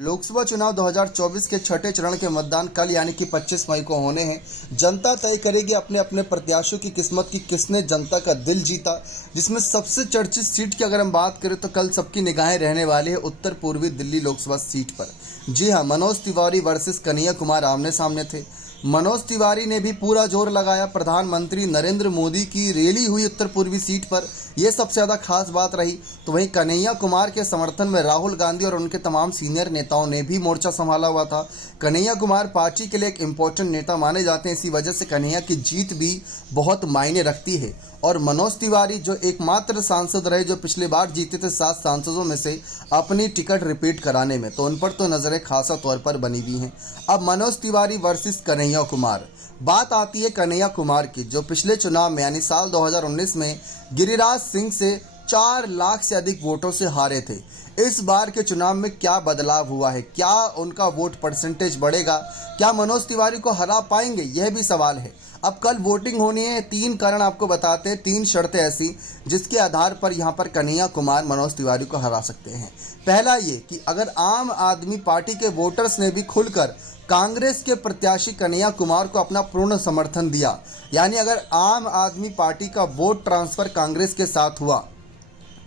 लोकसभा चुनाव 2024 के छठे चरण के मतदान कल यानी कि 25 मई को होने हैं। जनता तय करेगी अपने अपने प्रत्याशियों की किस्मत की किसने जनता का दिल जीता। जिसमें सबसे चर्चित सीट की अगर हम बात करें तो कल सबकी निगाहें रहने वाली है उत्तर पूर्वी दिल्ली लोकसभा सीट पर। जी हां, मनोज तिवारी वर्सेस कन्हैया कुमार आमने सामने थे। मनोज तिवारी ने भी पूरा जोर लगाया। प्रधानमंत्री नरेंद्र मोदी की रैली हुई उत्तर पूर्वी सीट पर, यह सबसे ज़्यादा खास बात रही। तो वहीं कन्हैया कुमार के समर्थन में राहुल गांधी और उनके तमाम सीनियर नेताओं ने भी मोर्चा संभाला हुआ था। कन्हैया कुमार पार्टी के लिए एक इम्पोर्टेंट नेता माने जाते हैं, इसी वजह से कन्हैया की जीत भी बहुत मायने रखती है। और मनोज तिवारी जो एकमात्र सांसद रहे जो पिछले बार जीते थे 7 सांसदों में से, अपनी टिकट रिपीट कराने में, तो उन पर तो नज़रें खासा तौर पर बनी हुई हैं। अब मनोज तिवारी वर्सेस कन्हैया कुमार। बात आती है कन्हैया कुमार की, जो पिछले चुनाव में यानी साल 2019 में गिरिराज सिंह से 4 लाख से अधिक वोटों से हारे थे। इस बार के चुनाव में क्या बदलाव हुआ है, क्या उनका वोट परसेंटेज बढ़ेगा, क्या मनोज तिवारी को हरा पाएंगे, यह भी सवाल है। अब कल वोटिंग होनी है। 3 कारण आपको बताते हैं, 3 शर्तें ऐसी जिसके आधार पर यहाँ पर कन्हैया कुमार मनोज तिवारी को हरा सकते हैं। पहला ये कि अगर आम आदमी पार्टी के वोटर्स ने भी खुलकर कांग्रेस के प्रत्याशी कन्हैया कुमार को अपना पूर्ण समर्थन दिया, यानी अगर आम आदमी पार्टी का वोट ट्रांसफर कांग्रेस के साथ हुआ,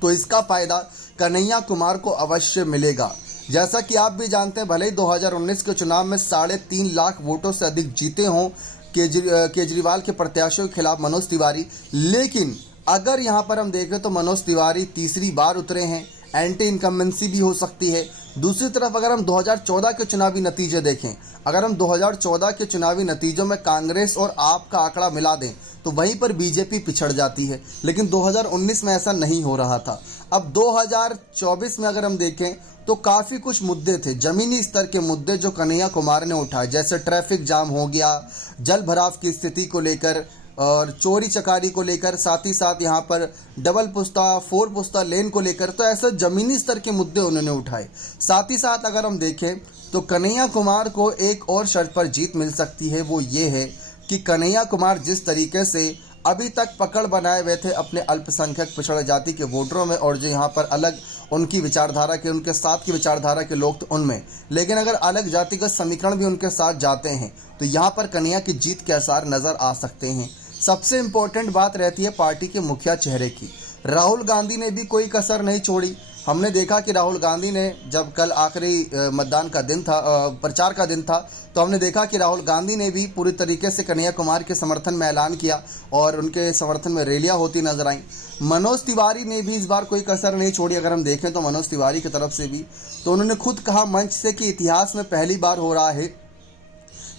तो इसका फायदा कन्हैया कुमार को अवश्य मिलेगा। जैसा कि आप भी जानते हैं, भले ही 2019 के चुनाव में 3.5 लाख वोटों से अधिक जीते हों केजरीवाल के प्रत्याशियों के खिलाफ मनोज तिवारी, लेकिन अगर यहां पर हम देखें तो मनोज तिवारी तीसरी बार उतरे हैं, एंटी इनकम्बेंसी भी हो सकती है। दूसरी तरफ अगर हम 2014 के चुनावी नतीजे देखें, अगर हम 2014 के चुनावी नतीजों में कांग्रेस और आप का आंकड़ा मिला दें तो वहीं पर बीजेपी पिछड़ जाती है, लेकिन 2019 में ऐसा नहीं हो रहा था। अब 2024 में अगर हम देखें तो काफ़ी कुछ मुद्दे थे, ज़मीनी स्तर के मुद्दे जो कन्हैया कुमार ने उठाए, जैसे ट्रैफिक जाम हो गया, जल भराव की स्थिति को लेकर और चोरी चकारी को लेकर, साथ ही साथ यहाँ पर डबल पुश्ता 4 पुश्ता लेन को लेकर, तो ऐसे ज़मीनी स्तर के मुद्दे उन्होंने उठाए। साथ ही साथ अगर हम देखें तो कन्हैया कुमार को एक और शर्त पर जीत मिल सकती है, वो ये है कि कन्हैया कुमार जिस तरीके से अभी तक पकड़ बनाए हुए थे अपने अल्पसंख्यक पिछड़ जाति के वोटरों में, और जो यहाँ पर अलग उनकी विचारधारा के, उनके साथ की विचारधारा के लोग तो उनमें, लेकिन अगर अलग जातिगत समीकरण भी उनके साथ जाते हैं तो यहाँ पर कन्हैया की जीत के आसार नज़र आ सकते हैं। सबसे इम्पोर्टेंट बात रहती है पार्टी के मुखिया चेहरे की। राहुल गांधी ने भी कोई कसर नहीं छोड़ी। हमने देखा कि राहुल गांधी ने जब कल आखिरी मतदान का दिन था, प्रचार का दिन था, तो हमने देखा कि राहुल गांधी ने भी पूरी तरीके से कन्हैया कुमार के समर्थन में ऐलान किया और उनके समर्थन में रैलियां होती नजर आईं। मनोज तिवारी ने भी इस बार कोई कसर नहीं छोड़ी। अगर हम देखें तो मनोज तिवारी की तरफ से भी तो उन्होंने खुद कहा मंच से कि इतिहास में पहली बार हो रहा है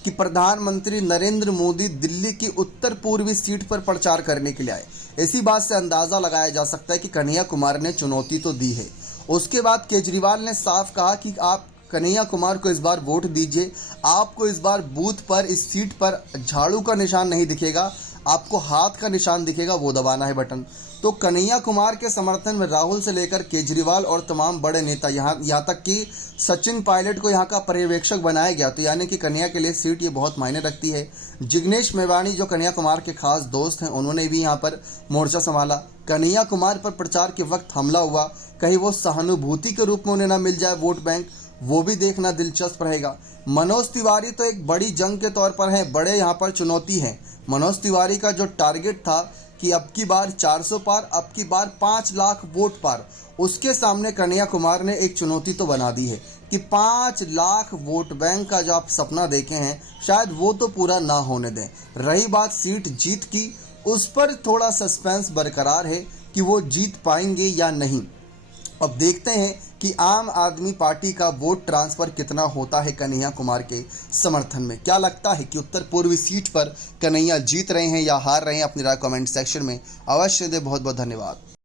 कि प्रधानमंत्री नरेंद्र मोदी दिल्ली की उत्तर पूर्वी सीट पर प्रचार करने के लिए आए। इसी बात से अंदाज़ा लगाया जा सकता है कि कन्हैया कुमार ने चुनौती तो दी है। उसके बाद केजरीवाल ने साफ कहा कि आप कन्हैया कुमार को इस बार वोट दीजिए, आपको इस बार बूथ पर इस सीट पर झाड़ू का निशान नहीं दिखेगा, आपको हाथ का निशान दिखेगा, वो दबाना है बटन। तो कन्हैया कुमार के समर्थन में राहुल से लेकर केजरीवाल और तमाम बड़े नेता, यहाँ तक कि सचिन पायलट को यहाँ का पर्यवेक्षक बनाया गया। तो यानी कि कन्हैया के लिए सीट ये बहुत मायने रखती है। जिग्नेश मेवाणी जो कन्हैया कुमार के खास दोस्त हैं, उन्होंने भी यहाँ पर मोर्चा संभाला। कन्हैया कुमार पर प्रचार के वक्त हमला हुआ, कहीं वो सहानुभूति के रूप में उन्हें ना मिल जाए वोट बैंक, वो भी देखना दिलचस्प रहेगा। मनोज तिवारी तो एक बड़ी जंग के तौर पर हैं, बड़े यहाँ पर चुनौती हैं। मनोज तिवारी का जो टारगेट था कि अब की बार 400 पार, अब की बार 5 लाख वोट पार, उसके सामने कन्हैया कुमार ने एक चुनौती तो बना दी है कि 5 लाख वोट बैंक का जो आप सपना देखे हैं शायद वो तो पूरा ना होने दें। रही बात सीट जीत की, उस पर थोड़ा सस्पेंस बरकरार है कि वो जीत पाएंगे या नहीं। अब देखते हैं कि आम आदमी पार्टी का वोट ट्रांसफ़र कितना होता है कन्हैया कुमार के समर्थन में। क्या लगता है कि उत्तर पूर्वी सीट पर कन्हैया जीत रहे हैं या हार रहे हैं? अपनी राय कमेंट सेक्शन में अवश्य दें। बहुत बहुत धन्यवाद।